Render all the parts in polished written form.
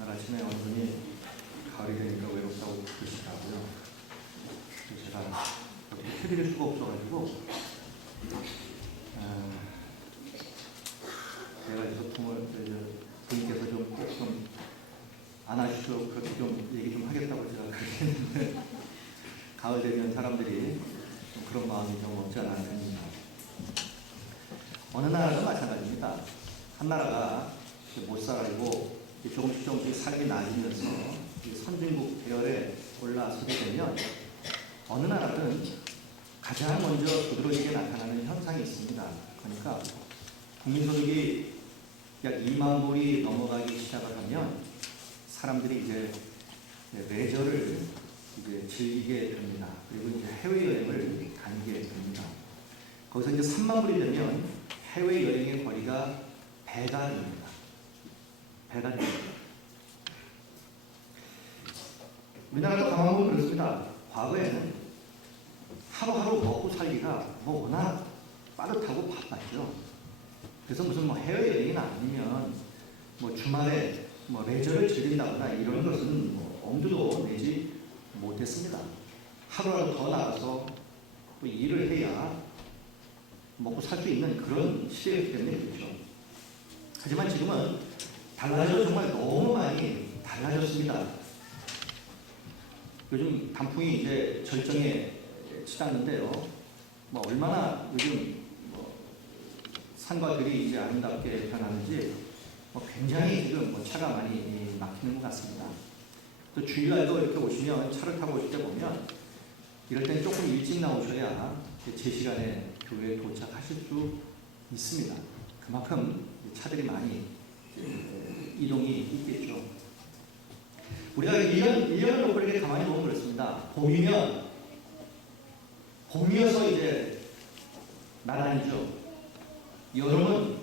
오늘 아침에 어느 분이 가을이 되니까 외롭다고 그러시더라고요. 그래서 제가 어떻게 해드릴 수가 없어가지고 제가 이 소통을 부인께서 좀 꼭 좀 안아주시고 그렇게 좀 얘기 좀 하겠다고 제가 그렇게 했는데 가을 되면 사람들이 좀 그런 마음이 좀 없지 않아 있습니다. 어느 나라도 마찬가지입니다. 한 나라가 못 살아가지고 조금씩 삶이 나아지면서 선진국 대열에 올라서게 되면 어느 나라든 가장 먼저 두드러지게 나타나는 현상이 있습니다. 그러니까 국민소득이 약 2만 불이 넘어가기 시작을 하면 사람들이 이제 레저를 이제 즐기게 됩니다. 그리고 이제 해외여행을 다니게 됩니다. 거기서 이제 3만 불이 되면 해외여행의 거리가 배가 됩니다. 배가 됩니다. 우리나라도 가만 보면 그렇습니다. 과거에는 하루하루 먹고 살기가 워낙 빠듯하고 바빴죠. 그래서 무슨 해외여행이나 아니면 주말에 레저를 즐긴다거나 이런 것은 엄두도 내지 못했습니다. 하루라도 더 나가서 또 일을 해야 먹고 살 수 있는 그런 시대이기 때문에 그렇죠. 하지만 지금은 달라져 정말 너무 많이 달라졌습니다. 요즘 단풍이 이제 절정에 치닫는데요. 얼마나 요즘 산과 들이 이제 아름답게 변하는지 굉장히 지금 차가 많이 막히는 것 같습니다. 또 주일날도 이렇게 오시면 차를 타고 오실 때 보면 이럴 때는 조금 일찍 나오셔야 제 시간에 교회에 도착하실 수 있습니다. 그만큼 차들이 많이 이동이 있겠죠. 우리가 1년을 놓고 이렇게 가만히 보면 그렇습니다. 봄이어서 이제 나란히죠. 여름은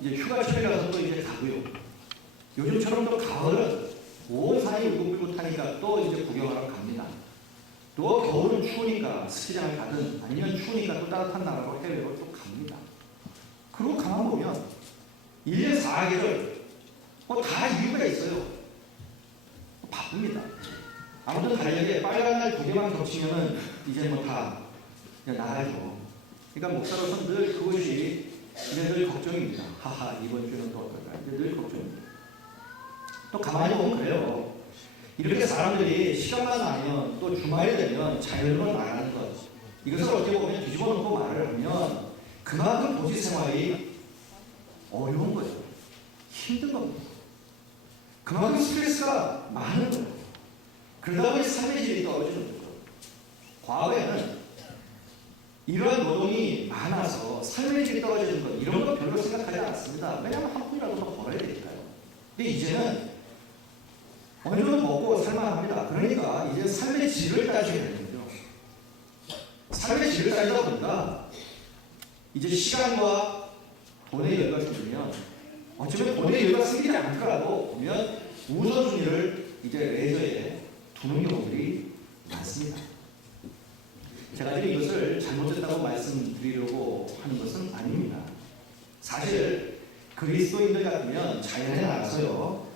이제 휴가철이라서 또 이제 가고요. 요즘처럼 또 가을은 온 산이 울긋불긋하니까 또 이제 구경하러 갑니다. 또 겨울은 추우니까 스키장을 가든 아니면 추우니까 또 따뜻한 나라로 해외로 또 갑니다. 그리고 가만 보면 1년 4개월 다 이유가 있어요. 바쁩니다. 아무튼 달력에 빨간 날 2개만 겹치면은 이제 다 나가죠. 그러니까 목사로서는 늘 그것이 늘 걱정입니다. 하하, 이번 주는 또 어떨까? 늘 걱정입니다. 또 가만히 보면 그래요. 이렇게 사람들이 시간만 나면 또 주말이 되면 자연으로 나가는 것. 이것을 어떻게 보면 뒤집어 놓고 말을 하면 그만큼 도시 생활이 어려운 거죠. 힘든 겁니다. 그만큼 스트레스가 많은 거예요. 그러다 보니 삶의 질이 떨어지는 거죠. 과거에는 이러한 노동이 많아서 삶의 질이 떨어지는 것 이런 거 별로 생각하지 않았습니다. 왜냐하면 한 푼이라도 더 벌어야 되니까요. 근데 이제는 어느 정도 먹고 살만합니다. 그러니까 이제 삶의 질을 따지게 되는 거죠. 삶의 질을 따지다 보니까 이제 시간과 돈의 여유가 생기면 어쩌면 돈의 여유가 생기지 않더라도 보면 우선순위를 이제 레저에 두는 경우들이 많습니다. 제가 지금 이것을 잘못됐다고 말씀드리려고 하는 것은 아닙니다. 사실 그리스도인들 같으면 자연에 나가서요.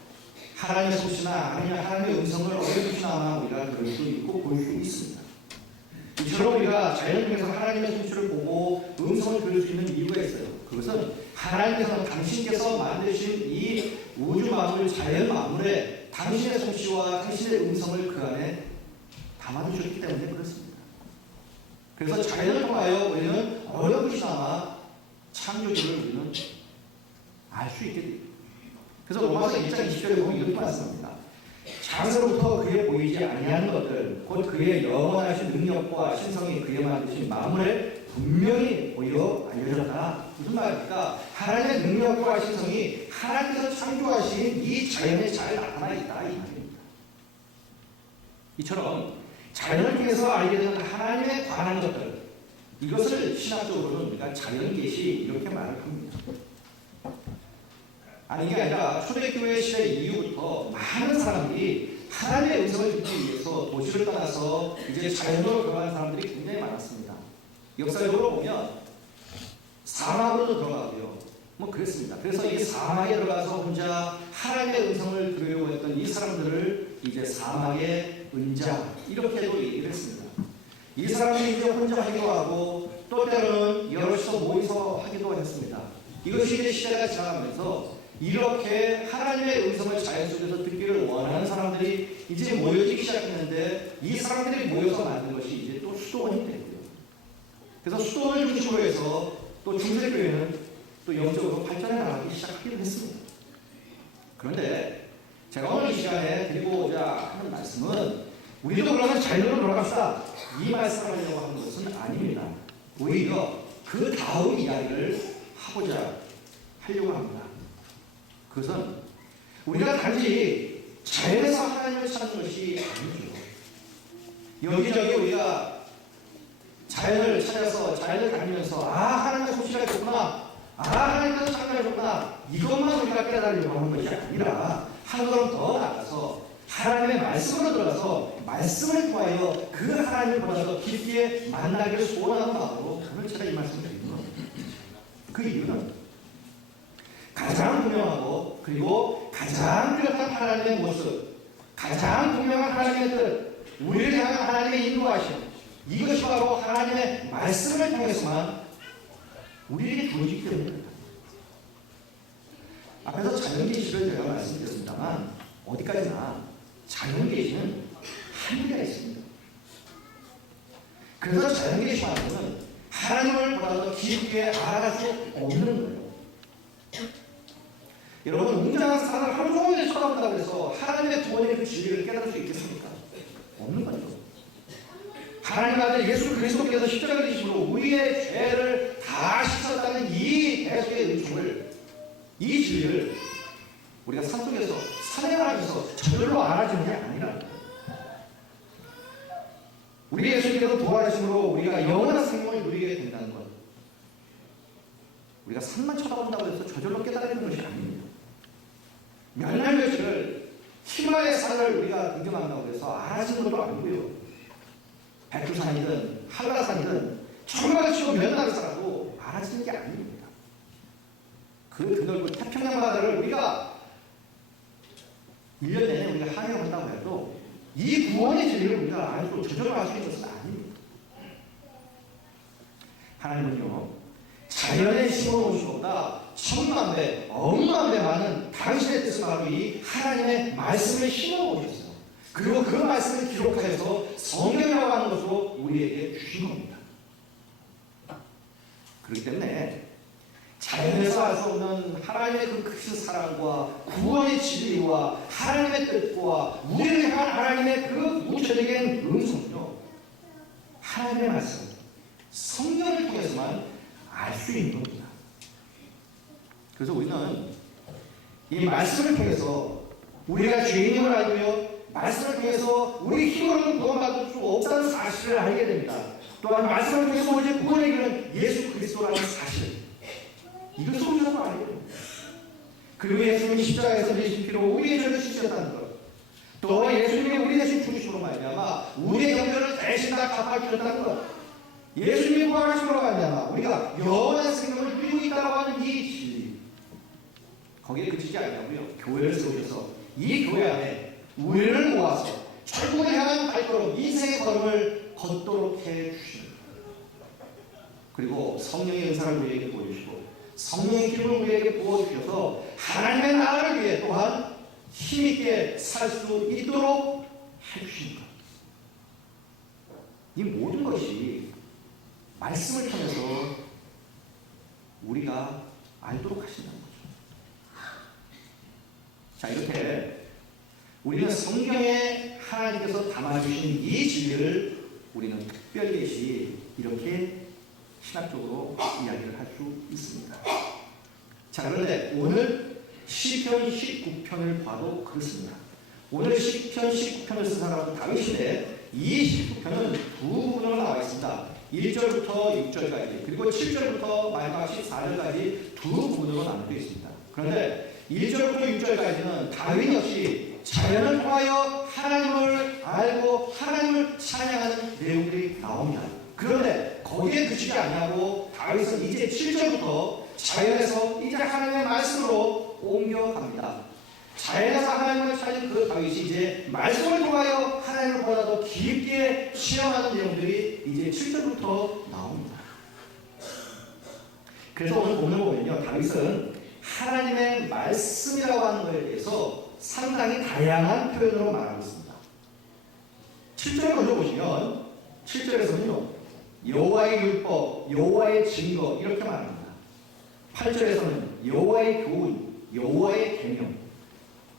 하나님의 솜씨나 아니면 하나님의 음성을 어렴풋이나마 우리가 들을 수 있고 볼 수 있습니다. 이처럼 우리가 자연을 통해서 하나님의 솜씨를 보고 음성을 들을 수 있는 이유가 있어요. 그것은 하나님께서 당신께서 만드신 이 우주 만물, 자연 만물에 당신의 솜씨와 당신의 음성을 그 안에 담아두셨기 때문에 그렇습니다. 그래서 자연을 통하여 우리는 어렴풋이나마 창조주를 우리는 알 수 있게 됩니다. 그래서 로마서 1장 20절에 보면 이렇게 말씀합니다. 장서부터 그에 보이지 아니하는 것들 곧 그의 영원하신 능력과 신성이 그에 만드신 만물에 분명히 보여 알려졌다. 무슨 말입니까? 하나님의 능력과 신성이 하나님께서 창조하신 이 자연에 잘 나타나 있다 이 말입니다. 이처럼 자연을 통해서 알게 되는 하나님에 관한 것들 이것을 신학적으로는 우리가 자연계시 이렇게 말을 합니다. 아니 이게 아니라 초대교회 시대 이후부터 많은 사람들이 하나님의 음성을 듣기 위해서 도시를 떠나서 이제 자연으로 들어가는 사람들이 굉장히 많았습니다. 역사적으로 보면 사막으로도 들어가고요. 뭐 그랬습니다. 그래서 이 사막에 들어가서 혼자 하나님의 음성을 들으려고 했던 이 사람들을 이제 사막의 은자 이렇게도 얘기를 했습니다. 이 사람들이 이제 혼자 하기도 하고 또 때로는 여럿이서 모여서 하기도 했습니다. 이것이 이제 시대가 지나가면서 이렇게 하나님의 음성을 자연 속에서 듣기를 원하는 사람들이 이제 모여지기 시작했는데 이 사람들이 모여서 만든 것이 이제 또 수도원이 됐고요. 그래서 수도원을 중심으로 해서 또 중세교회는 또 영적으로 발전해 나가기 시작하기로 했습니다. 그런데 제가 오늘 이 시간에 드리고자 하는 말씀은 우리도 그러면 자연으로 돌아갑시다 이 말씀을 하려고 하는 것은 아닙니다. 오히려 그 다음 이야기를 하고자 하려고 합니다. 그것은 우리가 단지 자연에서 하나님을 찾는 것이 아니죠. 여기저기 우리가 자연을 찾아서 자연을 다니면서 하나님의 솜씨가 좋구나, 하나님께서 창조해 줬구나, 이것만 우리가 깨달으려고 하는 것이 아니라 한 걸음 더 나가서 하나님의 말씀으로 들어가서 말씀을 통하여 그 하나님을 보다 깊게 만나기를 소원하는 마음으로 오늘 제가 이 말씀을 드리는 겁니다. 그 이유는 가장 분명하고 그리고 가장 뚜렷한 하나님의 모습, 가장 분명한 하나님의 뜻, 우리를 향한 하나님의 인도하심, 이것이 바로 하나님의 말씀을 통해서만 우리에게 주어지기 때문입니다. 앞에서 자연계시를 제가 말씀드렸습니다만 어디까지나 자연계시는 한계가 있습니다. 그래서 자연계시만으로는 하나님을 보다 더 깊게 알아갈 수 없는 거예요. 여러분, 웅장한 산을 하루 종일 쳐다본다고 해서 하나님의 구원의 그 진리를 깨달을 수 있겠습니까? 없는 거죠. 하나님 아들 예수 그리스도께서 십자가 지심으로 우리의 죄를 다 씻었다는 이 대속의 은총을, 이 진리를 우리가 산속에서 산행하면서 저절로 알아지는 게 아니라 우리 예수님께서 부활하심으로 우리가 영원한 생명을 누리게 된다는 것, 우리가 산만 쳐다본다고 해서 저절로 깨달는 것이 아닙니다. 몇날며칠을 히말라야 산을 우리가 등정한다고 해서 알아지는 것도 아니고요, 백두산이든 한라산이든 천막을 치고 몇 날을 살아도 알아지는 게 아닙니다. 그 드넓은 태평양 바다를 우리가 1년 내내 우리가 항해한다고 해도 이 구원의 진리를 우리가 알고 저절로 알 수 있는 것은 아닙니다. 하나님은요, 자연의 심어놓으신 것보다 천만 배, 억만 배 많은 당신의 뜻을 바로 이 하나님의 말씀을 심어놓으셨어요. 그리고 그 말씀을 기록하여서 성경이라고 하는 것으로 우리에게 주신 겁니다. 그렇기 때문에 자연에서 알 수 없는 하나님의 그 크신 사랑과 구원의 진리와 하나님의 뜻과 우리를 향한 하나님의 그 무체적인 음성은요, 하나님의 말씀, 성경을 통해서만 알 수 있는 겁니다. 그래서 우리는 이 말씀을 통해서 우리가 죄인임을 알고요, 말씀을 통해서 우리 힘으로는 구원받을 수 없다는 사실을 알게 됩니다. 또한 말씀을 통해서 오직 구원의 길은 예수 그리스도라는 사실, 이것을 우리가 알게 됩니다. 그리고 예수님이 십자가에서 내신 피로 우리의 죄를 씻으셨다는 것, 또 예수님이 우리 대신 죽으심으로 말미암아 우리의 경배를 대신 다 갚아주셨다는 것, 예수님이 부활하심으로 말미암아 우리가 영원한 생명을 누리고 있다고 하는 이 진리, 거기에 그치지 않냐고요. 교회를 세우셔서 이 교회 안에 우리를 모아서 천국을 향한 발걸음, 인생의 걸음을 걷도록 해주십니다. 그리고 성령의 은사를 우리에게 보여주시고 성령의 기름을 우리에게 부어주셔서 하나님의 나라를 위해 또한 힘있게 살 수 있도록 해주십니다. 이 모든 것이 말씀을 통해서 우리가 알도록 하신다는 거죠. 자, 이렇게 우리는 성경에 하나님께서 담아주신 이 진리를 우리는 특별히 이렇게 신학적으로 이야기를 할 수 있습니다. 자, 그런데 오늘 시편 19편을 봐도 그렇습니다. 오늘 시편 19편을 쓴 사람은 다윗인데 이 19편은 두 부분으로 나와 있습니다. 1절부터 6절까지, 그리고 7절부터 마지막 14절까지 두 부분으로 나누어 있습니다. 그런데 1절부터 6절까지는 다윗 역시 자연을 통하여 하나님을 알고 하나님을 찬양하는 내용들이 나옵니다. 그런데 거기에 그치지 아니하고 다윗은 이제 7절부터 자연에서 이제 하나님의 말씀으로 옮겨갑니다. 자연에서 하나님을 찾은 그 다윗이 이제 말씀을 통하여 하나님을 보다도 깊게 실험하는 내용들이 이제 7절부터 나옵니다. 그래서 오늘 본문을 보면요, 다윗은 하나님의 말씀이라고 하는 것에 대해서 상당히 다양한 표현으로 말하고 있습니다. 7절을 먼저 보시면 7절에서는요, 여호와의 율법, 여호와의 증거 이렇게 말합니다. 8절에서는 여호와의 교훈, 여호와의 계명,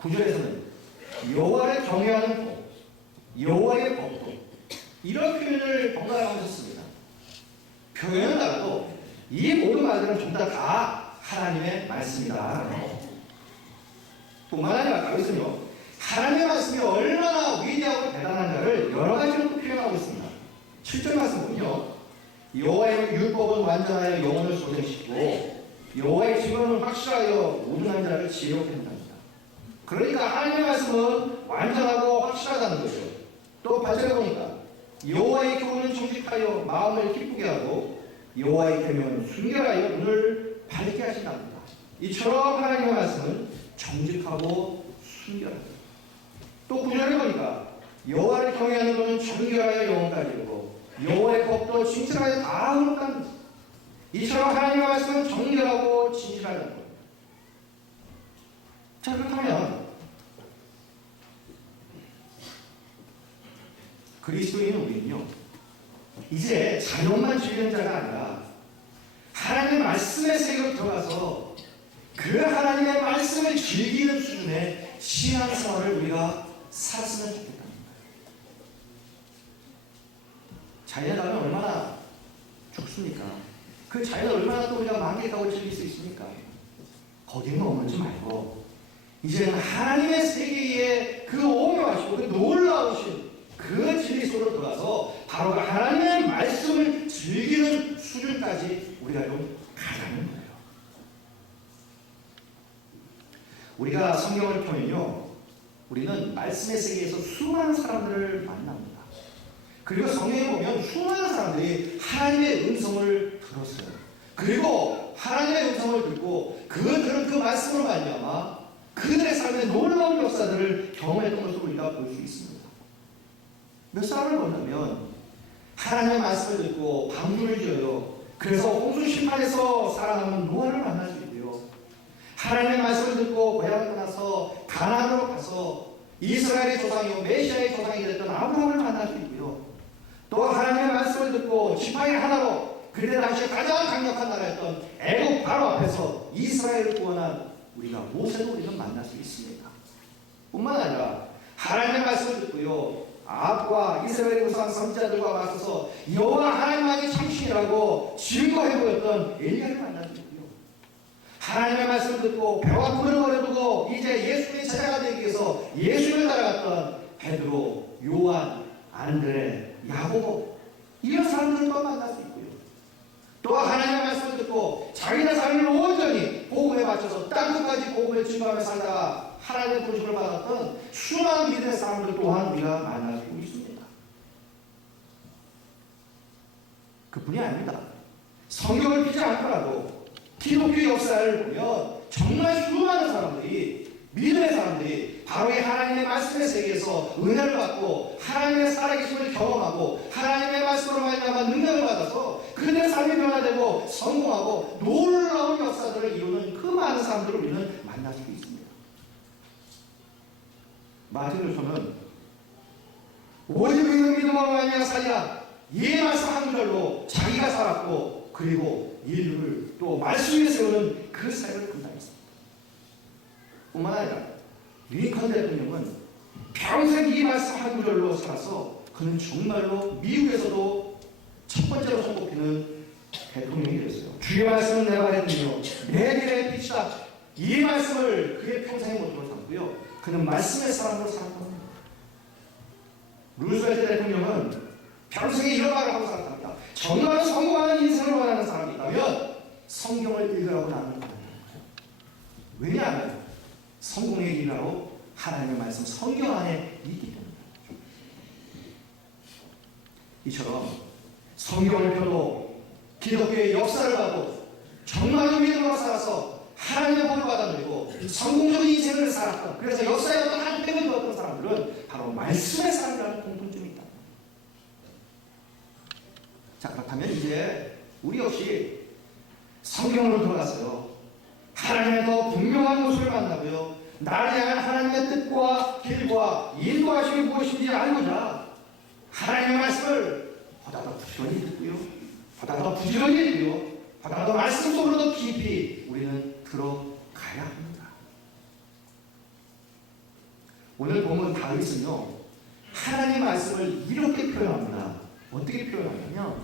9절에서는 여호와를 경외하는 법, 여호와의 법도 이런 표현을 번갈아 가면서 표현은 다르고 이 모든 말들은 전부 다 하나님의 말씀이다. 뿐만 아니라 다윗은요, 하나님의 말씀이 얼마나 위대하고 대단한가를 여러 가지로 표현하고 있습니다. 7절 말씀 보면요, 여호와의 율법은 완전하여 영혼을 소생시키고 여호와의 증언은 확실하여 우둔한 자를 지혜롭게 한답니다. 그러니까 하나님의 말씀은 완전하고 확실하다는 거죠. 또 8절에 보니까 여호와의 교훈은 정직하여 마음을 기쁘게 하고 여호와의 계명은 순결하여 눈을 밝게 하신답니다. 이처럼 하나님의 말씀은 정직하고 순결합니다. 또 9절에 보니까 여호와를 경외하는 것은 정결하여 영혼까지 이르고 여호와의 법도 진실하여 다 의롭답니다. 이처럼 하나님의 말씀은 정결하고 진실하다는 겁니다. 자, 그렇다면 그리스도인 우리는요, 이제 자연만 즐기는 자가 아니라 하나님의 말씀의 세계로 들어가서 그 하나님의 말씀을 즐기는 수준의 신앙생활을 우리가 살았으면 좋겠다. 자연에 가면 얼마나 좋습니까? 그 자연을 얼마나 또 우리가 만끽하고 즐길 수 있습니까? 거기에 머물지 말고 이제는 하나님의 세계에 그 오묘하시고 그 놀라우신 그 진리 속으로 들어가서 바로 하나님의 말씀을 즐기는 수준까지 우리가 좀 가자는 거예요. 우리가 성경을 펴면요, 우리는 말씀의 세계에서 수많은 사람들을 만납니다. 그리고 성경에 보면 수많은 사람들이 하나님의 음성을 들었어요. 그리고 하나님의 음성을 듣고 그들은 그 말씀으로 말미암아 그들의 삶의 놀라운 역사들을 경험했던 것을 우리가 볼 수 있습니다. 몇 사람을 본다면 하나님의 말씀을 듣고 방주를 지어요. 그래서 홍수 심판에서 살아남은 노아를 만날 수 있고요. 하나님의 말씀을 듣고 고향을 떠나서 가나안으로 가서 이스라엘의 조상이요 메시아의 조상이 됐던 아브라함을 만날 수 있고요. 또 하나님의 말씀을 듣고 지팡이 하나로 그때 당시에 가장 강력한 나라였던 애국 바로 앞에서 이스라엘을 구원한 우리가 모세도 우리는 만날 수 있습니다. 뿐만 아니라 하나님의 말씀을 듣고요, 아합과 이스라엘의 우상 선지자들과 맞서서 여호와 하나님만이 참신이라고 증거해 보였던 엘리야를 만날 수 있고요, 하나님의 말씀을 듣고 배와 불을 버려두고 이제 예수의 제자가 되기 위해서 예수를 따라갔던 베드로, 요한, 안드레, 야고보 이런 사람들과 만날 수 있고요, 또 하나님의 말씀을 듣고 자기네 삶을 온전히 복음에 맞춰서 땅끝까지 복음을 증거하며 살다가 하나님의 부르심을 받았던 수많은 믿음의 사람들 또한 우리가 만날 수 있습니다. 그뿐이 아닙니다. 성경을 믿지 않더라도 기독교 역사를 보면 정말 수많은 사람들이, 믿음의 사람들이 바로 이 하나님의 말씀의 세계에서 은혜를 받고 하나님의 살아계심을 경험하고 하나님의 말씀으로 말미암아 능력을 받아서 그들의 삶이 변화되고 성공하고 놀라운 역사들을 이루는 그 많은 사람들을 우리는 만날 수 있습니다. 마틴루터는 오직 그 믿음으로 말미암아 살리라, 이 말씀 한 구절로 자기가 살았고 그리고 인류를 또 말씀 위에 세우는 그 사역을 감당했습니다. 뿐만 아니라 링컨 대통령은 평생 이 말씀 한 구절로 살아서 그는 정말로 미국에서도 첫 번째로 손꼽히는 대통령이 되었어요. 주의 말씀은 내 발에 들며 내 길의 빛이다. 이 말씀을 그의 평생의 모토로 삼고요, 그는 말씀의 사람으로 살았답니다. 루스벨트 대통령은 평생에 이런 말을 하고 살았답니다. 정말로 성공하는 인생을 원하는 사람이 있다면 성경을 읽으라고 나는 거예요. 왜냐하면 성공의 길이로 하나님의 말씀 성경 안에 있기 때문입니다. 이처럼 성경을 펴도 기독교의 역사를 봐도 정말로 믿음으로 살아서 하나님의 복을 받아 누리고 성공적인 인생을 살았던, 그래서 역사의 어떤 한 획을 그었던 사람들은 바로 말씀의 사람이라는 공통점이 있다. 자, 그렇다면 이제 우리 역시 성경으로 돌아가서요, 하나님의 더 분명한 모습을 만나고요, 나를 향한 하나님의 뜻과 길과 인도하심이 무엇인지 알고자 하나님의 말씀을 보다 더 부지런히 듣고요, 보다 더 부지런히 듣고요, 보다 더 말씀 속으로 더 깊이 우리는 들어가야 합니다. 오늘 보면 다윗은요, 하나님의 말씀을 이렇게 표현합니다. 어떻게 표현하냐면,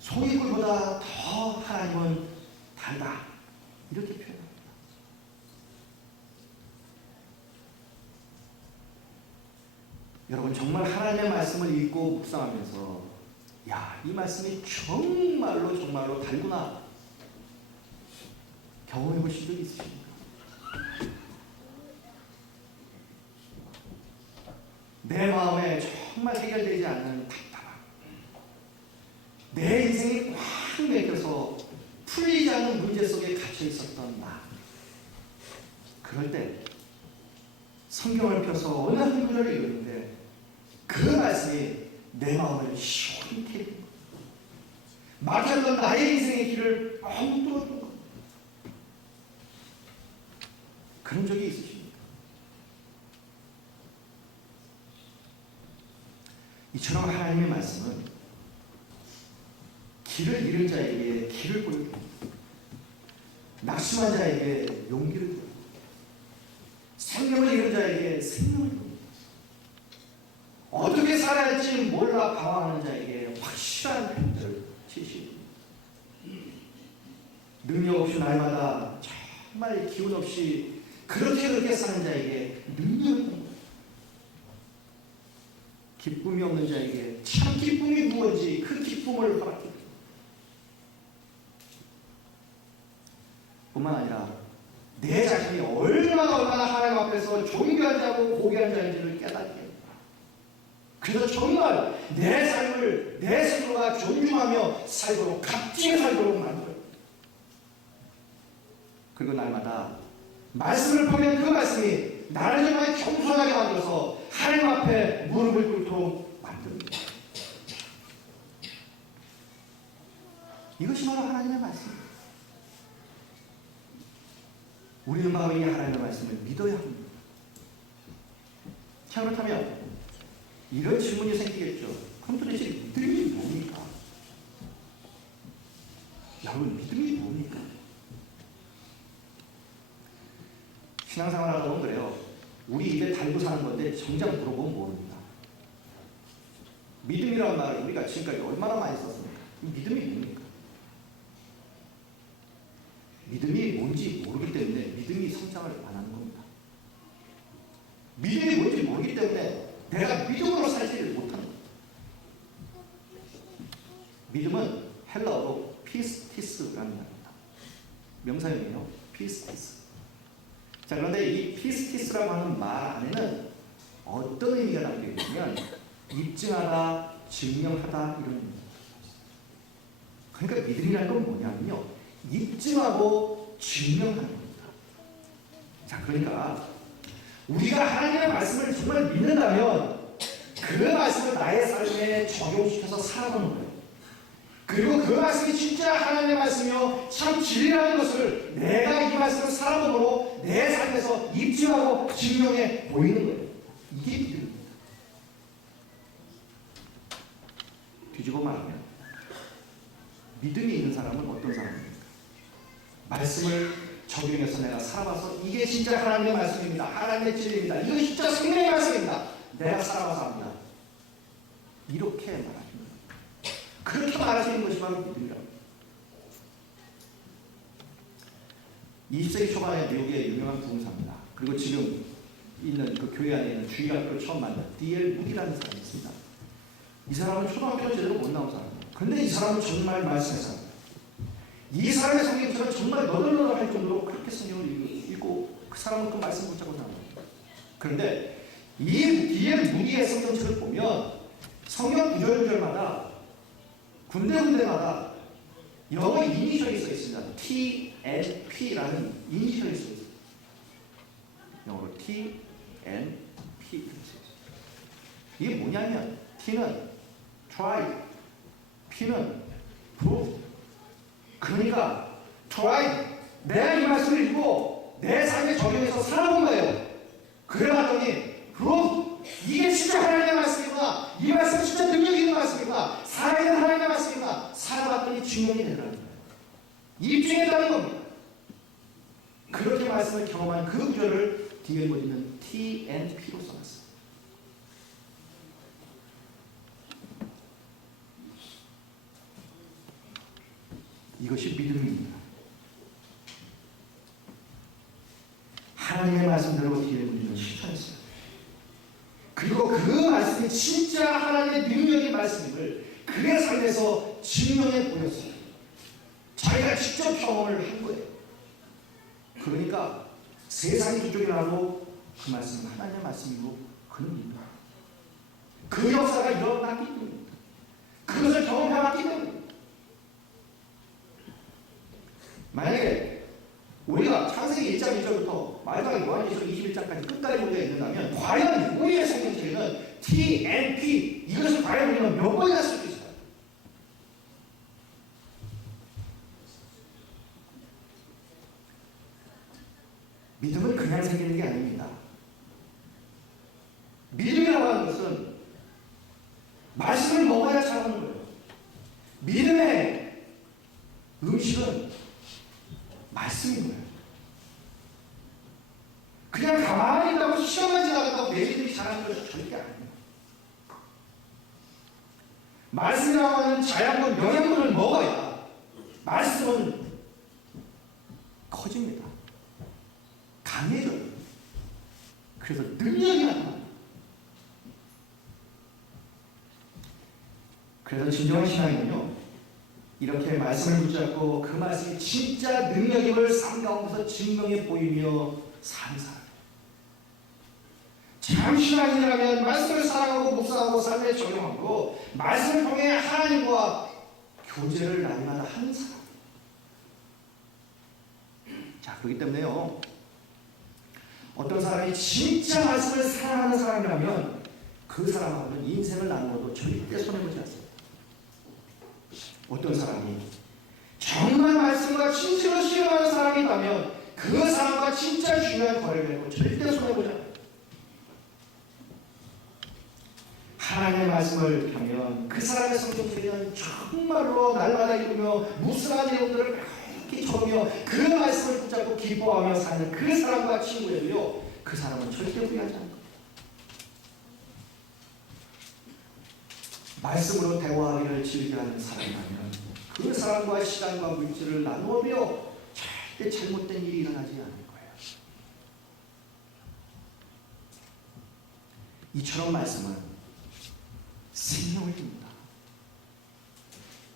소이굴보다 더 하나님은 달다, 이렇게 표현합니다. 여러분, 정말 하나님의 말씀을 읽고 묵상하면서 야, 이 말씀이 정말로 달구나 경험해 보신 적 있으십니까? 내 마음에 정말 해결되지 않는 답답함, 내 인생이 꽉 맥혀서 풀리지 않는 문제 속에 갇혀 있었던 나, 그럴 때 성경을 펴서 어느 한 구절을 읽었는데 그 말씀이 내 마음을 시원케 해준 거예요. 막혔던 나의 인생의 길을 뻥 뚫어준 거예요. 그런 적이 있으십니까? 이처럼 하나님의 말씀은 길을 잃은 자에게 길을 보여줍니다. 낙심한 자에게 용기를 줍니다. 생명을 잃은 자에게 생명을 줍니다. 어떻게 살아야 할지 몰라 방황하는 자에게 확실한 편지를 제시합니다. 능력 없이 날마다 정말 기운 없이 그렇게 사는 자에게 능력을 줍니다. 기쁨이 없는 자에게 참 기쁨이 무엇인지 그 기쁨을 허락해 줍니다. 뿐만 아니라 내 자신이 얼마나 하나님 앞에서 존귀한 자고 고귀한 자인지를 깨닫게 합니다. 그래서 정말 내 삶을 내 스스로가 존중하며 살도록, 값지게 살도록 만들어요. 그리고 날마다 말씀을 보면 그 말씀이 나를 정말 겸손하게 만들어서 하나님 앞에 무릎을 꿇도록 만듭니다. 이것이 바로 하나님의 말씀입니다. 우리는 마음이 하나님의 말씀을 믿어야 합니다. 자, 그렇다면 이런 질문이 생기겠죠. 그럼 도대체 믿음이 뭡니까? 여러분, 믿음이 뭡니까? 신앙생활 하다 보면 그래요. 우리 입에 달고 사는 건데 정작 물어보면 모릅니다. 믿음이라는 말을 우리가 지금까지 얼마나 많이 썼습니까? 믿음이 뭡니까? 믿음이 뭔지 모르기 때문에 믿음이 성장을 안 하는 겁니다. 믿음이 뭔지 모르기 때문에 내가 믿음으로 살지를 못하는 겁니다. 믿음은 헬라어로 피스티스라는 말입니다. 명사형이에요. 피스티스. 자, 그런데 이 피스티스라고 하는 말 안에는 어떤 의미가 담겨 있냐면 입증하다, 증명하다 이런 의미입니다. 그러니까 믿음이라는 건 뭐냐면요, 입증하고 증명하는 겁니다. 자, 그러니까 우리가 하나님의 말씀을 정말 믿는다면 그 말씀을 나의 삶에 적용시켜서 살아보는 거예요. 그리고 그 말씀이 진짜 하나님의 말씀이요 참 진리라는 것을 내가 이 말씀을 살아보므로 내 삶에서 입증하고 증명해 보이는 거예요. 이게 믿음입니다. 뒤집어 말하면 믿음이 있는 사람은 어떤 사람입니까? 말씀을 적용해서 내가 살아봐서 이게 진짜 하나님의 말씀입니다. 하나님의 진리입니다. 이거 진짜 생명의 말씀입니다. 내가 살아봐서 합니다. 이렇게 말합니다. 그렇게 말하시는 것이 바로 믿음이라고. 20세기 초반에 미국의 유명한 부흥사입니다. 그리고 지금 있는 그 교회 안에 있는 주일학교를 처음 만난 D.L. 무디라는 사람이 있습니다. 이 사람은 초등학교 제대로 못 나온 사람이에요. 근데 이 사람은 정말 말씀의 사람이에요. 이 사람의 성경처럼 정말 너덜너덜할 정도로 그렇게 성경을 읽고 그 사람은 그 말씀 붙잡고 나옵니다. 그런데 이 D.L. 무디의 성경책을 보면 성경 구절마다 군데군데마다 영어 이니셜이 써 있습니다. TNP라는 이니셜이 써 있습니다. 영어로 TNP 이렇게 써 있습니다. 이게 뭐냐면 T는 try, P는 prove. 그러니까 try, 내가 이 말씀을 읽고 내 삶에 적용해서 살아본 거예요. 그래봤더니 prove, 이게 진짜 하나님의 말씀이구나, 이 말씀은 진짜 능력 있는 말씀이구나, 살아있는 하나님의 말씀이구나, 살아봤더니 증명이 되더라는 거예요. 입증했다는 겁니다. 그렇게 말씀을 경험한 그 구절을 뒤에 보이는 TNP로 써놨어요. 이것이 믿음입니다. 하나님의 말씀대로 뒤에 보이는 실천했어요. 그리고 그 말씀이 진짜 하나님의 능력의 말씀임을 그의 삶에서 증명해 보였어요. 자기가 직접 경험을 한 거예요. 그러니까 세상이 두쪽이라도 그 말씀은 하나님의 말씀이고 그는 믿어요. 그 역사가 일어났기 때문입니다. 그것을 경험해왔기 때문입니다. 만약에 우리가 창세기 1장 1절부터 마지막 요한일서 21장까지 끝까지 보게 있는다면 과연 우리의 성경책에는 TNP 이것을 과연 우리가 몇 번이나 쓸 수 있을까요? 믿음은 그냥 생기는 게 아닙니다. 믿음이라고 하는 것은 말씀을 먹어야 자라는 거예요. 믿음의 음식은 말씀인 거예요. 그냥 가만히 있다고 시험만 지나간다고 내 믿음이 자라는 것이 절대 아니에요. 말씀이라고 하는 자양분, 영양분을 먹어야 말씀은 커집니다. 강해져요. 그래서 능력이 나타납니다. 그래서 진정한 신앙은요, 이렇게 말씀을 붙잡고 그 말씀이 진짜 능력임을 삶 가운데서 증명해 보이며 사는 사람. 참 신앙인이라면 말씀을 사랑하고 묵상하고 삶에 적용하고 말씀을 통해 하나님과 교제를 날마다 하는 사람. 자, 그렇기 때문에요, 어떤 사람이 진짜 말씀을 사랑하는 사람이라면 그 사람하고는 인생을 나누어도 절대 손해보지 않습니다. 어떤 사람이 정말 말씀과 진실로 실험하는 사람이 있다면 그 사람과 진짜 중요한 거래를 맺고 절대 손해보지 않아요. 하나님의 말씀을 하면 그 사람의 성경책에는 정말로 날마다 읽으며 무수한 내용들을 이렇게 적으며 그 말씀을 붙잡고 기뻐하며 사는 그 사람과 친구예요. 그 사람은 절대 후회하지 않을 겁니다. 말씀으로 대화하기를 즐겨하는 사람이라면 그 사람과 시간과 물질을 나누며 절대 잘못된 일이 일어나지 않을 거예요. 이처럼 말씀은 생명을 줍니다.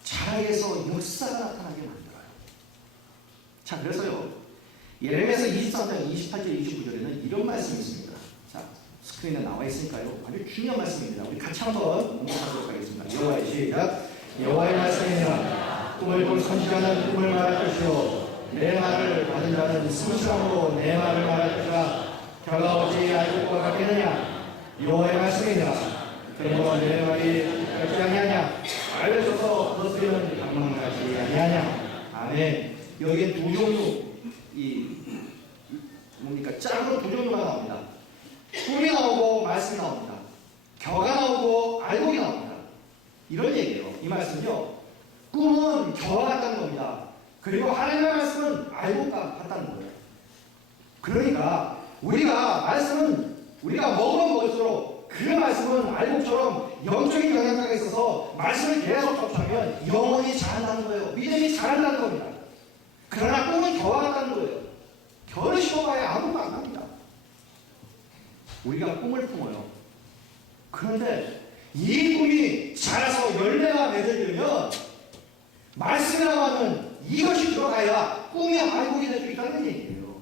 자라에서 역사가 나타나게 만들어요. 자, 그래서요, 예레미야서 23장 28절 29절에는 이런 말씀이 있습니다. 자, 스크린에 나와 있으니까요, 아주 중요한 말씀입니다. 우리 같이 한번 묵상하도록 하겠습니다. 여호와의 시작. 여호와의 말씀이니라. 꿈을 본 선지자는 꿈을 말할 것이요 내 말을 받은 자는 성실함으로 내 말을 말할 것이라. 겨가 어찌 알곡과 같겠느냐. 여호와의 말씀이니라. 그러므로 내 말이 같지 아니하냐. 알려줘서 거스르는 방망같이 아니하냐. 아멘. 여기에 두 종류, 뭡니까? 짝으로 두 종류가 나옵니다. 꿈이 나오고 말씀이 나옵니다. 겨가 나오고 알곡이 나옵니다. 이런 얘기예요. 이 말씀은요, 꿈은 겨와 같다는 겁니다. 그리고 하나님의 말씀은 알곡과 같다는 거예요. 그러니까 우리가 말씀은 우리가 먹으면 먹을수록 그 말씀은 알곡처럼 영적인 영향력이 있어서 말씀을 계속 접하면 영혼이 자란다는 거예요. 믿음이 자란다는 겁니다. 그러나 꿈은 겨와 같다는 거예요. 겨를 심어봐야 아무것도 안 납니다. 우리가 꿈을 품어요. 그런데 이 꿈이 자라서 열매가 맺어지면 말씀이라고 하는 이것이 들어가야 꿈이 알곡이 될 수 있다는 얘기예요.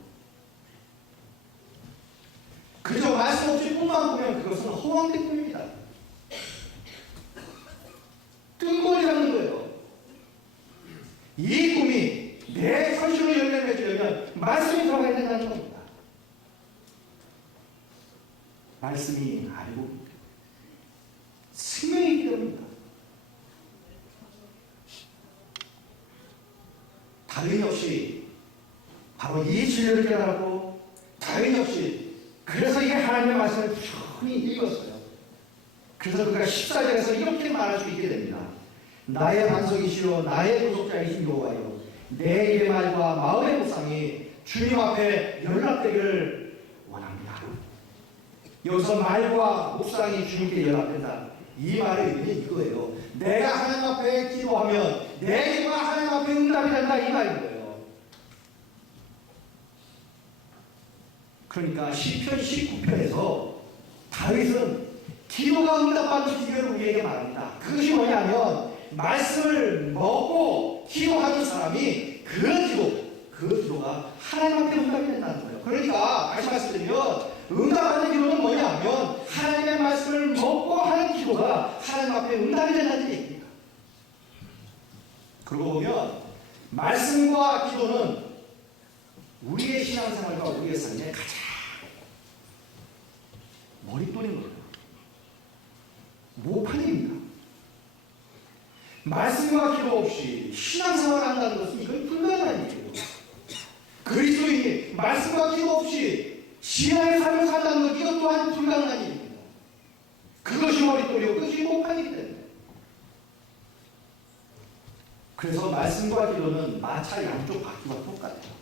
그저 말씀 없이 꿈만 꾸면 그것은 허황된 꿈입니다. 뜬골이라는 거예요. 이 말씀이 알고 생명이기 때문입니다. 다윈 역시 바로 이 진리를 깨달았고, 다윈 역시 그래서 이게 하나님의 말씀을 부지런히 읽었어요. 그래서 그가 14절에서 이렇게 말할 수 있게 됩니다. 나의 반석이시요 나의 구속자이신 여호와여, 내 입의 말과 마음의 묵상이 주님 앞에 연락되기를 원합니다. 여기서 말과 묵상이 주님께 연락된다. 이 말의 의미는 이거예요. 내가 하나님 앞에 기도하면 내 기도가 하나님 앞에 응답이 된다, 이 말인 거예요. 그러니까 시편 19편에서 다윗은 기도가 응답받는 비결을 우리에게 말합니다. 그것이 뭐냐면 말씀을 먹고 기도하는 사람이 그 기도가 하나님 앞에 응답이 된다는 거예요. 그러니까 다시 말씀드리면 응답받는 기도는 뭐냐면 하나님의 말씀을 먹고 하는 기도가 하나님 앞에 응답이 된다는 얘기입니다. 그러고 보면 말씀과 기도는 우리의 신앙생활과 우리의 삶에 가장 머릿돈인 거예요. 모판입니다. 말씀과 기도 없이 신앙생활을 한다는 것은 이건 불가능한 일이에요. 그리스도인이 말씀과 기도 없이 신앙의 삶을 산다는 것, 이것 또한 불가능한 일입니다. 그것이 머릿돌이고 그것이 모판이기 때문에. 그래서 말씀과 기도는 마차 양쪽 바퀴와 똑같아요.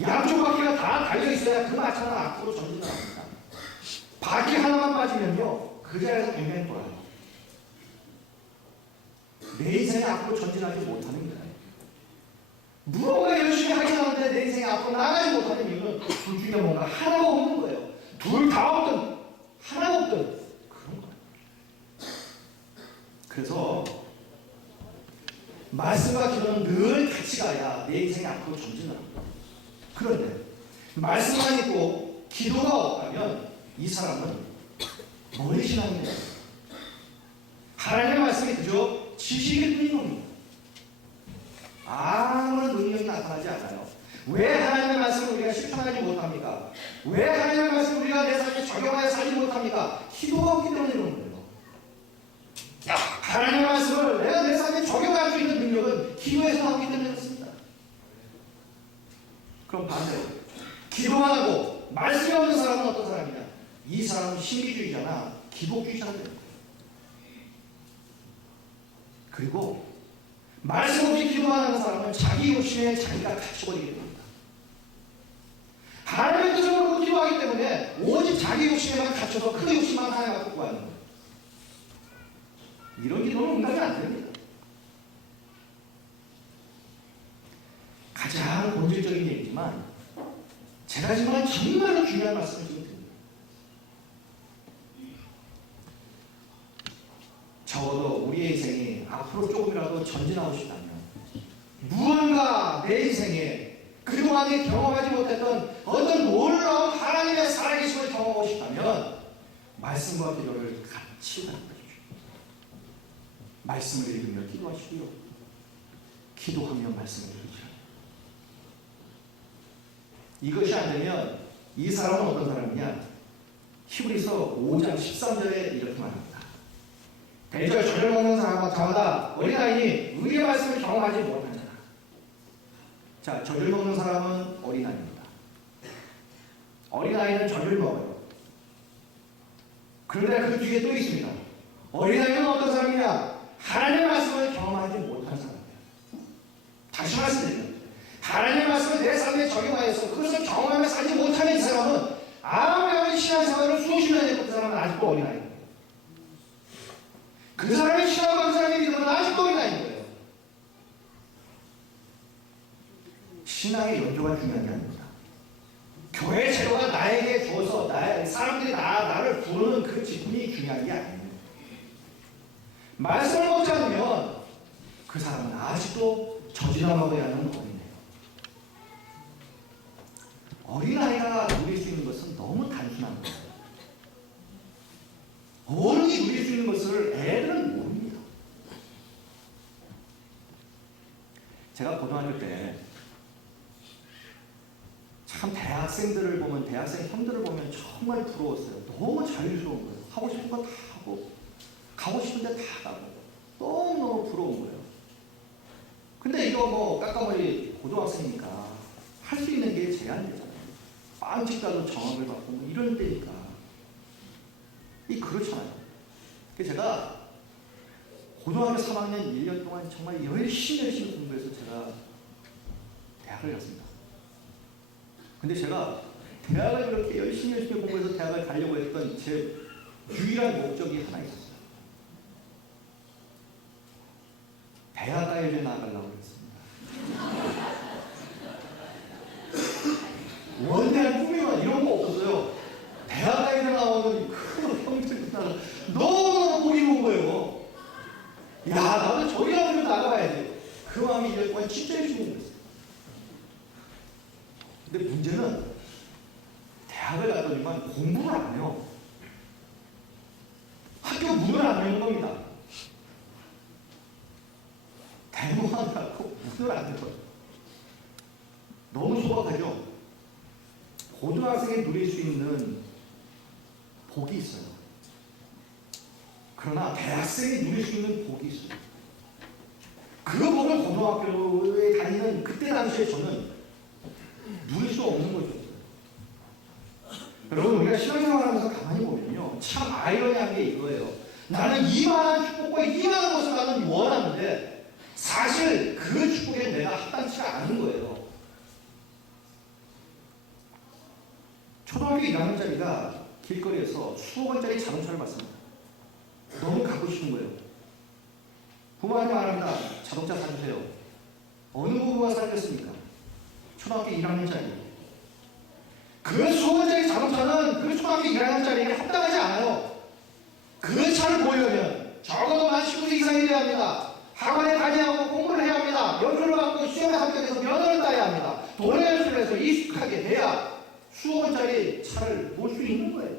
양쪽 바퀴가 다 달려있어야 그 마차는 앞으로 전진을 합니다. 바퀴 하나만 빠지면요, 그 자리에서 뱅뱅 돌아요. 내 인생이 앞으로 전진하지 못하는 거예요. 무언가 열심히 하긴 하는데 내 인생이 앞으로 나가지 못하는 이유는 둘 중에 뭔가 하나가 없는 거예요. 둘 다 없든 하나가 없든 그런 거예요. 그래서 말씀과 기도는 늘 같이 가야 내 인생이 앞으로 전진을 합니다. 그런데 말씀만 있고 기도가 없다면 이 사람은 머리 신앙입니다. 하나님의 말씀이 그저 지식일 뿐인 겁니다. 아무런 능력이 나타나지 않아요. 왜 하나님의 말씀을 우리가 실천하지 못합니까? 왜 하나님의 말씀을 우리가 내 삶에 적용하여 살지 못합니까? 기도가 없기 때문에 그런 거예요. 하나님의 말씀을 내가 내 삶에 적용할 수 있는 능력은 기도에서 나오기 때문에 그렇습니다. 그럼 반대로 기도만 하고 말씀이 없는 사람은 어떤 사람이냐? 이 사람은 신비주의자나 기복주의자가 됩니다. 그리고 말씀 없이 기도만 하는 사람은 자기 욕심에 자기가 갇혀버리게 됩니다. 하나님의 뜻을 모르고 기도하기 때문에 오직 자기 욕심에만 갇혀서 그 욕심만 하나님 앞에 구하는 거예요. 이런 기도는 응답이 안 됩니다. 가장 본질적인 얘기지만 제가 정말로 중요한 말씀을 지금 드립니다. 적어도 우리의 인생이 앞으로 조금이라도 전진하고 싶다면 무언가 내 인생에 그동안에 경험하지 못했던 어떤 놀라운 하나님의 살아계심을 경험하고 싶다면 말씀과 기도를 같이 가르쳐주십시오. 말씀을 읽으며 기도하시고요. 기도하며 말씀을 읽으시라. 이것이 안 되면 이 사람은 어떤 사람이냐? 히브리서 5장 13절에 이렇게 말합니다. 대저 저를 먹는 사람마다 어린아이니 의의 말씀을 경험하지 못하는 자라. 자, 저를 먹는 사람은 어린아이입니다. 어린아이는 저를 먹어요. 그런데 그 뒤에 또 있습니다. 어린아이는 어떤 사람이냐? 하나님의 말씀을 경험하지 못한 사람이에요. 다시 말씀드립니다. 하나님의 말씀을 내 삶에 적용하여서 그것을 경험하며 살지 못하는 이 사람은 아무리 신앙생활을 수십 년 했고 그 사람은 아직도 어린아이예요. 그 사람의 신앙과 그 사람의 믿음은 아직도 어린아이인 거예요. 신앙의 연조가 중요한 게 아닙니다. 교회 제도가 나에게 주어서 사람들이 나를 부르는 그 직분이 중요한 게 아니에요. 말씀을 먹지 않으면 그 사람은 아직도 젖이나 먹어야 하는 어린아이예요. 어린아이가 누릴 수 있는 것은 너무 단순한 거예요. 어른이 누릴 수 있는 것을 애들은 모릅니다. 제가 고등학교 때 참 대학생들을 보면, 대학생 형들을 보면 정말 부러웠어요. 너무 자유스러운 거예요. 하고 싶은 거 다 하고 가고 싶은 데 다 가고 너무너무 부러운 거예요. 근데 이거 뭐 깎아머리 고등학생이니까 할 수 있는 게 제한되잖아요. 빵집 가도 정학을 받고 뭐 이런 때니까 이 그렇잖아요. 그래서 제가 고등학교 3학년 1년 동안 정말 열심히 공부해서 제가 대학을 갔습니다. 근데 제가 대학을 그렇게 열심히 공부해서 대학을 가려고 했던 제 유일한 목적이 하나 있었어요. 대학가에 나가려고 했습니다. 원대한 꿈이나 이런 거 없었어요. 대학가에 나오는 큰 형들 너무 보기 좋은 거예요. 야, 나도 저기라도 나가봐야지. 그 마음이 1년 동안 진짜 열심히 공부했어요. 근데 문제는 대학을 갔더니만 공부를 안 해요. 학교 문을 안 여는 겁니다. 대모하느라고 문을 안 열어요. 너무 소박하죠? 고등학생이 누릴 수 있는 복이 있어요. 그러나 대학생이 누릴 수 있는 복이 있어요. 그 복을 고등학교에 다니는 그때 당시에 저는 누릴 수 없는 거죠. 여러분, 우리가 신앙생활하면서 가만히 보면요, 참 아이러니한 게 이거예요. 나는 이만한 축복과 이만한 것을 나는 원하는데 사실 그 축복에 내가 합당치가 않은 거예요. 초등학교 1학년짜리가 길거리에서 수억 원짜리 자동차를 봤습니다. 너무 갖고 싶은 거예요. 부모한테 말합니다. 자동차 사주세요. 어느 부부가 사겠습니까? 초등학교 1학년짜리. 그 수억 원짜리 자동차는 그 초등학교 1학년짜리에게 합당하지 않아요. 그 차를 보려면 적어도 만 19세 이상이 돼야 합니다. 학원에 다니고 공부를 해야 합니다. 연수를 받고 시험에 합격해서 면허를 따야 합니다. 돈의 연수를 해서 익숙하게 돼야 수억 원짜리 차를 몰 수 있는 거예요.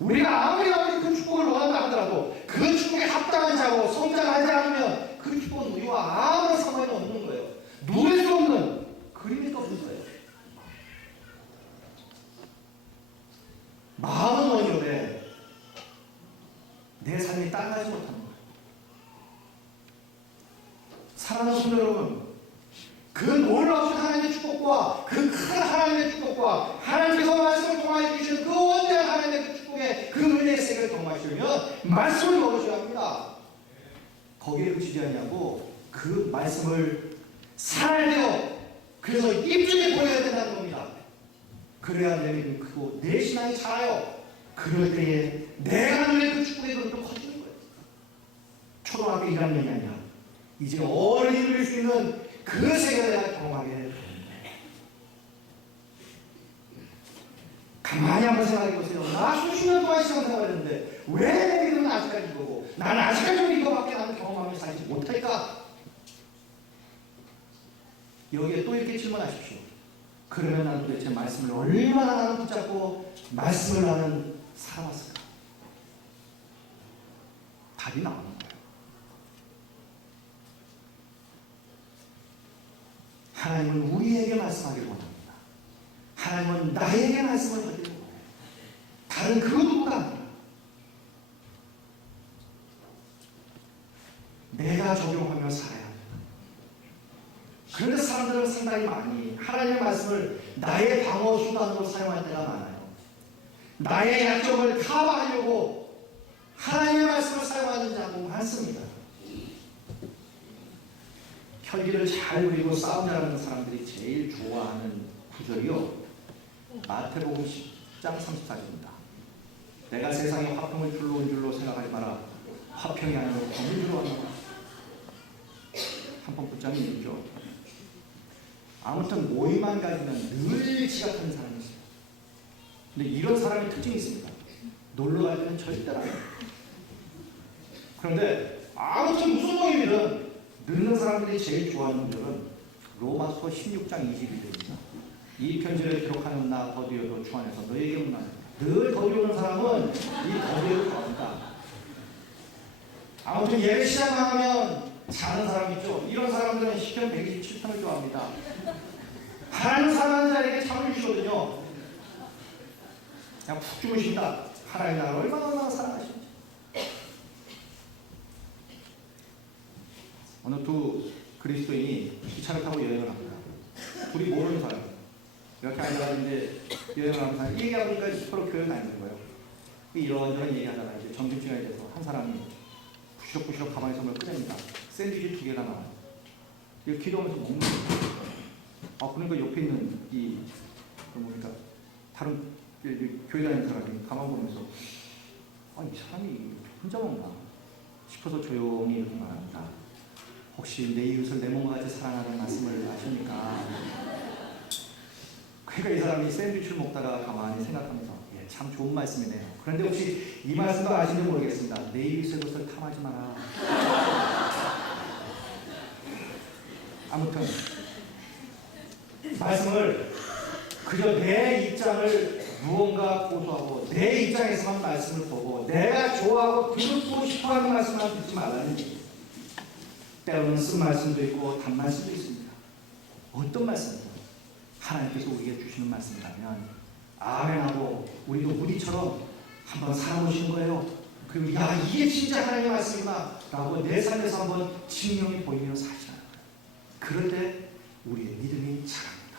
우리가 아무리 그 축복을 원한다 하더라도 그 축복에 합당한 자고 성장하지 않으면 그 축복은 우리와 아무런 상관이 없는 거예요. 누릴 수 없는 그림이 없는 거예요. 마음은 원이오되 내 삶이 따라가지 못하는 거예요. 사랑하는 성도 여러분, 그 놀라우신 하나님의 축복과 그 큰 하나님의 축복과 하나님께서 말씀을 통하여 주시는 그 원대한 하나님의 그 축복의 그 은혜의 세계를 경험하시려면 말씀을 먹으셔야 합니다. 거기에 그치지 않냐고 그 말씀을 살아야 돼요. 그래서 입증해 보여야 된다는 겁니다. 그래야 내 믿음이 크고 내 신앙이 자라요. 그럴 때에 내가 누린 그 축복의 그릇도 커지는 거예요. 초등학교 1학년이 아니라 이제 어른이 누릴 수 있는 그 세계를 내가 경험하게 됩니다. 가만히 한번 생각해 보세요. 나 수십 년 동안 신앙생활을 했는데 왜 내 믿음은 아직까지 이거고 나는 아직까지 이거밖에 나는 경험하며 살지 못할까? 여기에 또 이렇게 질문하십시오. 그러면 나는 도대체 말씀을 얼마나 나는 붙잡고 말씀을 나는 살아왔을까? 답이 나오는 거예요. 하나님은 우리에게 말씀하기를 원합니다. 하나님은 나에게 말씀을 하기를 원해요. 다른 그 누구가 아니라 내가 적용하며 살아야 합니다. 그런데 사람들은 상당히 많이 하나님의 말씀을 나의 방어 수단으로 사용할 때가 많아요. 나의 약점을 커버하려고 하나님의 말씀을 사용하는 자도 많습니다. 혈기를 잘 부리고 싸움 잘하는 사람들이 제일 좋아하는 구절이요, 마태복음 10장 34절입니다. 내가 세상에 화평을 줄로 온 줄로 생각하지 마라. 화평이 아니라 검은 줄로 하노라. 한번 붙잡는 얘기죠. 아무튼 모임만 가지면 늘 지각하는 사람이 있어요. 근데 이런 사람의 특징이 있습니다. 놀러 갈 때는 절대로 안 해요. 그런데 아무튼 무슨 모임이든 늦는 사람들이 제일 좋아하는 구절은 로마서 16장 22절입니다. 이 편지를 기록하는 나 더디어도 주 안에서 너에게 문안하노라. 늘 더디 오는 사람은 이 더디어도 좋아합니다. 아무튼 예배 시작하면 자는 사람 있죠. 이런 사람들은 시편 127편을 좋아합니다. 하나님 사랑하는 자에게 잠을 주시거든요. 그냥 푹 주무신다. 하나님 나를 얼마나 사랑하시는지. 어느 두 그리스도인이 기차를 타고 여행을 합니다. 둘이 모르는 사람. 이렇게 앉아가지고 이제 여행을 하면서 얘기하니까 서로 교회를 다니는 거예요. 이런저런 얘기하다가 이제 점심시간이 돼서 한 사람이 부시럭부시럭 가방에서 뭘 꺼냅니다. 샌드위치 2개가 나와요. 이거 기도하면서 먹는 거예요. 그러니까 옆에 있는 뭡니까 다른 교회 다니는 사람이 가만 보면서 이 사람이 혼자 먹나 싶어서 조용히 이렇게 말합니다. 혹시 내 이웃을 내 몸과 같이 사랑하는 말씀을 아십니까? 그러니까 이 사람이 샌드위치를 먹다가 가만히 생각하면서 참 좋은 말씀이네요. 그런데 혹시 이 말씀도 아시는지 모르겠습니다. 내 이웃의 것을 탐하지 마라. 아무튼 말씀을 그저 내 입장을 무언가 고소하고 내 입장에서 한 말씀을 보고 내가 좋아하고 듣고 싶어하는 말씀만 듣지 말라는 얘기예요. 때로는 쓴 말씀도 있고 단 말씀도 있습니다. 어떤 말씀이요? 하나님께서 우리에게 주시는 말씀이라면 아멘하고 우리도 우리처럼 한번 살아보신 거예요. 그리고 이게 진짜 하나님의 말씀이구나 라고 내 삶에서 한번 증명이 보이면 사실은 그럴 때 우리의 믿음이 자랍니다.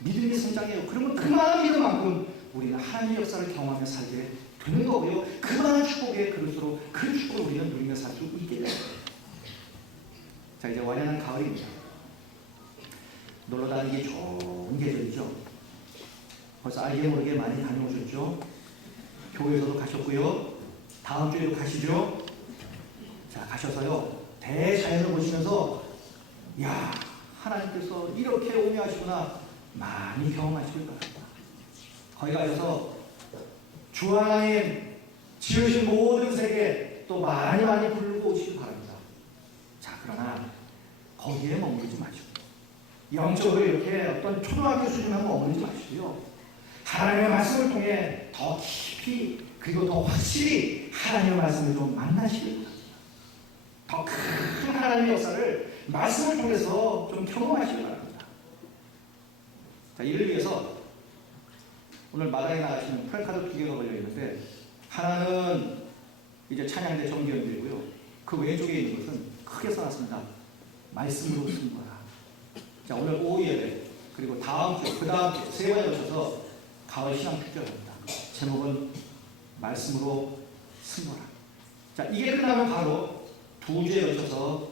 믿음이 성장해요. 그러면 그만한 믿음만큼 우리는 하나님의 역사를 경험하며 살게 되는 거고요. 그만한 축복의 그릇으로 그 축복을 우리는 누리며 살 수 있게 돼요. 자, 이제 완연한 가을입니다. 놀러 다니기 좋은 계절이죠. 벌써 알게 모르게 많이 다녀오셨죠? 교회에서도 가셨고요. 다음 주에도 가시죠? 자, 가셔서요. 대자연을 보시면서 하나님께서 이렇게 오묘하시구나 많이 경험하시길 바랍니다. 거기 가셔서 주 하나님 지으신 모든 세계 또 많이 부르고 오시길 바랍니다. 자, 그러나 거기에 머무르지 마시고 영적으로 이렇게 어떤 초등학교 수준만 머무르지 마시고요. 하나님의 말씀을 통해 더 깊이 그리고 더 확실히 하나님의 말씀을 좀 만나시길 바랍니다. 더 큰 하나님의 역사를 말씀을 통해서 좀 경험하시길 바랍니다. 자, 이를 위해서 오늘 마당에 나가시는 프랭카드 2개가 걸려 있는데 하나는 이제 찬양대 정기연들이고요. 그 왼쪽에 있는 것은 크게 써놨습니다. 말씀으로 승부하라. 자, 오늘 오후 예배 그리고 다음 주, 그 다음 주 세 번에 걸쳐서 가을 신앙 축제입니다. 제목은 말씀으로 승부하라. 자, 이게 끝나면 바로 두 주에 걸쳐서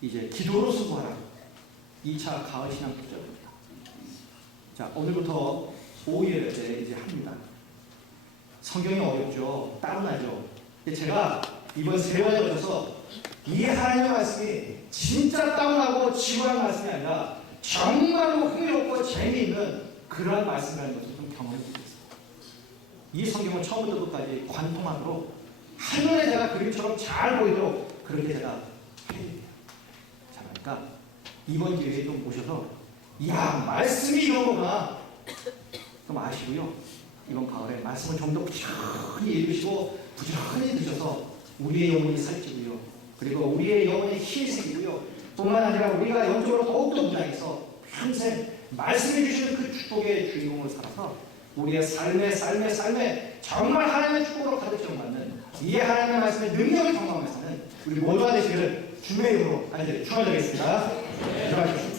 이제 기도로 승부하라. 2차 가을 신앙 축제입니다. 자, 오늘부터 오후 예배 때 이제 합니다. 성경이 어렵죠. 따분하죠. 제가 이번 세 번에 걸쳐서 이 하나님의 말씀이 진짜 따분하고 지루한 말씀이 아니라 정말로 흥미롭고 재미있는 그러한 말씀이라는 것을 좀 경험해 보고 있습니다. 이 성경을 처음부터 끝까지 관통하도록 한눈에 제가 그림처럼 잘 보이도록 그렇게 제가 해야 돼요. 자, 그러니까 이번 기회에 좀 오셔서 말씀이 이런 거구나 좀 아시고요. 이번 가을에 말씀을 좀 더 부지런히 읽으시고 부지런히 드셔서 우리의 영혼이 살찌고요. 그리고 우리의 영혼에 힘이 생기고요. 뿐만 아니라 우리가 영적으로 더욱더 무장해서 평생 말씀해 주시는 그 축복의 주인공으로 살아서 우리의 삶에 정말 하나님의 축복으로 가득 채워받는 이 하나님의 말씀의 능력을 경험하면서 사는 우리 모두가 되시기를 주님의 이름으로 축원드리겠습니다. 들어가십시오.